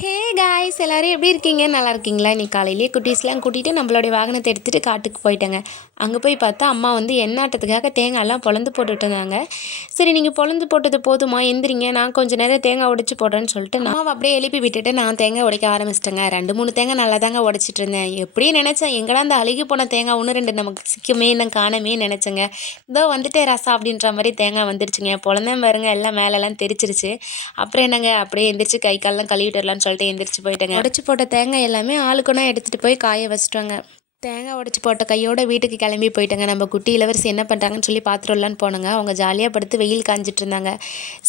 Hey guys எல்லோரும் எப்படி இருக்கீங்க? நல்லா இருக்கீங்களா? இன்னைக்கு காலையிலேயே குட்டீஸ்லாம் கூட்டிகிட்டு நம்மளுடைய வாகனத்தை எடுத்துகிட்டு காட்டுக்கு போயிட்டாங்க. அங்கே போய் பார்த்தா அம்மா வந்து எண்ணாட்டத்துக்காக தேங்காய்லாம் பொளந்து போட்டுட்டு இருந்தாங்க. சரி நீங்கள் பொளந்து போட்டது போதுமா, எந்திரிங்க, நான் கொஞ்சம் நேரம் தேங்காய் உடைச்சி போடுறேன்னு சொல்லிட்டு நான் அப்படியே எழுப்பி விட்டுட்டு நான் தேங்காய் உடைக்க ஆரம்பிச்சிட்டேங்க. 2-3 தேங்காய் நல்லா தாங்க உடைச்சிட்டு இருந்தேன். எப்படியும் நினச்சேன், எங்கடா அந்த அழுகி போன தேங்காய் 1-2 நமக்கு சிக்குமே நான் காணமே நினச்சேங்க. இதோ வந்துட்டே ரசா அப்படின்ற மாதிரி தேங்காய் வந்துருச்சுங்க. பொளந்தேன் பாருங்க, எல்லாம் மேலெல்லாம் தெரிச்சிருச்சு. அப்புறம் என்னங்க, அப்படியே எந்திரிச்சு கை காலெலாம் கழுவிட்டு வரலான்னு சொல்லிட்டு எந்திரிச்சு போயிட்டேங்க. உடச்சி போட்ட தேங்காய் எல்லாமே ஆளுக்குன்னா எடுத்துகிட்டு போய் காய வச்சுட்டோங்க. தேங்காய் உடச்சி போட்ட கையோட வீட்டுக்கு கிளம்பி போயிட்டாங்க. நம்ம குட்டி இளவரசி என்ன பண்ணுறாங்கன்னு சொல்லி பார்த்துடலான்னு போனோங்க. அவங்க ஜாலியாக படுத்து வெயில் காஞ்சிட்டு இருந்தாங்க.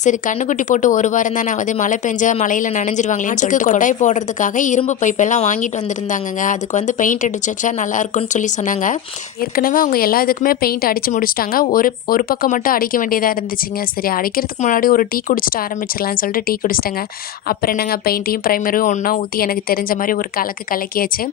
சரி கண்ணுக்குட்டி போட்டு ஒரு வாரம் தானே ஆகுது, மழை பெஞ்சா மழையில் நனைஞ்சிருவாங்களேன்னு சொல்லிட்டு கொட்டாய் போடுறதுக்காக இரும்பு பைப்பெல்லாம் வாங்கிட்டு வந்திருந்தாங்கங்க. அதுக்கு வந்து பெயிண்ட் அடிச்சு வச்சா நல்லாயிருக்குன்னு சொல்லி சொன்னாங்க. ஏற்கனவே அவங்க எல்லா இதுக்குமே பெயிண்ட் அடித்து முடிச்சிட்டாங்க. ஒரு பக்கம் மட்டும் அடிக்க வேண்டியதாக இருந்துச்சுங்க. சரி அடிக்கிறதுக்கு முன்னாடி ஒரு டீ குடிச்சிட்டு ஆரம்பிச்சிடலான்னு சொல்லிட்டு டீ குடிச்சிட்டேங்க. அப்புறம் என்னங்க, பெயிண்ட்டையும் ப்ரைமரையும் ஒன்றா ஊற்றி எனக்கு தெரிஞ்ச மாதிரி ஒரு கலக்கியாச்சு.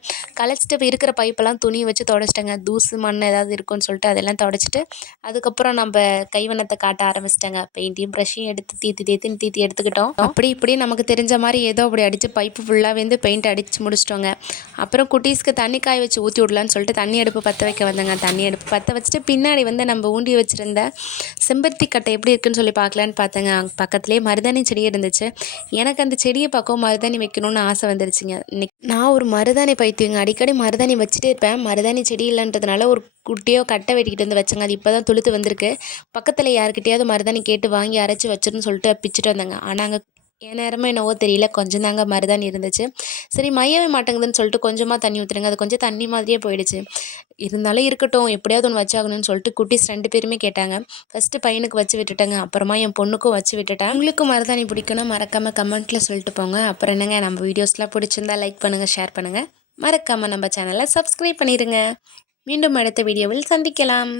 கலைச்சிட்டு இருக்கிற பைப்பெல்லாம் துணி வச்சு தொடச்சிட்டேங்க. தூசு மண் ஏதாவது இருக்குன்னு சொல்லிட்டு அதெல்லாம் தொடச்சிட்டு அதுக்கப்புறம் நம்ம கைவண்ணத்தை காட்ட ஆரம்பிச்சிட்டேங்க. பெயிண்ட்டையும் ப்ரஷ்ஷையும் எடுத்து தீத்தி எடுத்துக்கிட்டோம். இப்படி நமக்கு தெரிஞ்ச மாதிரி ஏதோ அப்படி அடித்து பைப்பு ஃபுல்லாக வந்து பெயிண்ட் அடித்து முடிச்சிட்டோங்க. அப்புறம் குட்டீஸ்க்கு தண்ணி காய வச்சு ஊற்றி விடலான்னு சொல்லிட்டு தண்ணி அடுப்பு பற்ற வைக்க வந்தேங்க. தண்ணி அடுப்பு பற்ற வச்சுட்டு பின்னாடி வந்து நம்ம ஊண்டி வச்சுருந்த செம்பருத்தி கட்டை எப்படி இருக்குன்னு சொல்லி பார்க்கலான்னு பார்த்தேங்க. பக்கத்துலேயே மருதாணி செடி இருந்துச்சு. எனக்கு அந்த செடியை பார்க்கவும் மருதாணி வைக்கணும்னு ஆசை வந்துருச்சுங்க. இன்னைக்கு நான் ஒரு மருதாணி பைத்தியங்க. அடிக்கடி மருதாணி வச்சுட்டே இருப்பேன். மருதாணி செடி இல்லைன்றதுனால ஒரு குட்டியோ கட்டை வெட்டிக்கிட்டு வந்து வச்சேங்க. அது இப்போ தான் துளுத்து வந்திருக்கு. பக்கத்தில் யாருக்கிட்டையாவது மருதாணி கேட்டு வாங்கி அரைச்சி வச்சிருன்னு சொல்லிட்டு பிச்சுட்டு வந்தாங்க. ஆனால் அங்கே என் நேரமே என்னவோ தெரியல, கொஞ்சம் தாங்க மருதாணி இருந்துச்சு. சரி மையவே மாட்டேங்குதுன்னு சொல்லிட்டு கொஞ்சமாக தண்ணி ஊற்றுறேங்க. அது கொஞ்சம் தண்ணி மாதிரியே போயிடுச்சு. இருந்தாலும் இருக்கட்டும், எப்படியாவது ஒன்று வச்சாகணும்னு சொல்லிட்டு குட்டீஸ் 2 பேருமே கேட்டாங்க. ஃபஸ்ட்டு பையனுக்கு வச்சு விட்டுட்டேங்க. அப்புறமா என் பொண்ணுக்கும் வச்சு விட்டுட்டேன். உங்களுக்கு மருதாணி பிடிக்குன்னா மறக்காமல் கமெண்ட்டில் சொல்லிட்டு போங்க. அப்புறம் என்னங்க, நம்ம வீடியோஸ்லாம் பிடிச்சிருந்தா லைக் பண்ணுங்கள், ஷேர் பண்ணுங்கள். மறக்காமல் நம்ம சேனலை சப்ஸ்கிரைப் பண்ணிடுங்க. மீண்டும் அடுத்த வீடியோவில் சந்திக்கலாம்.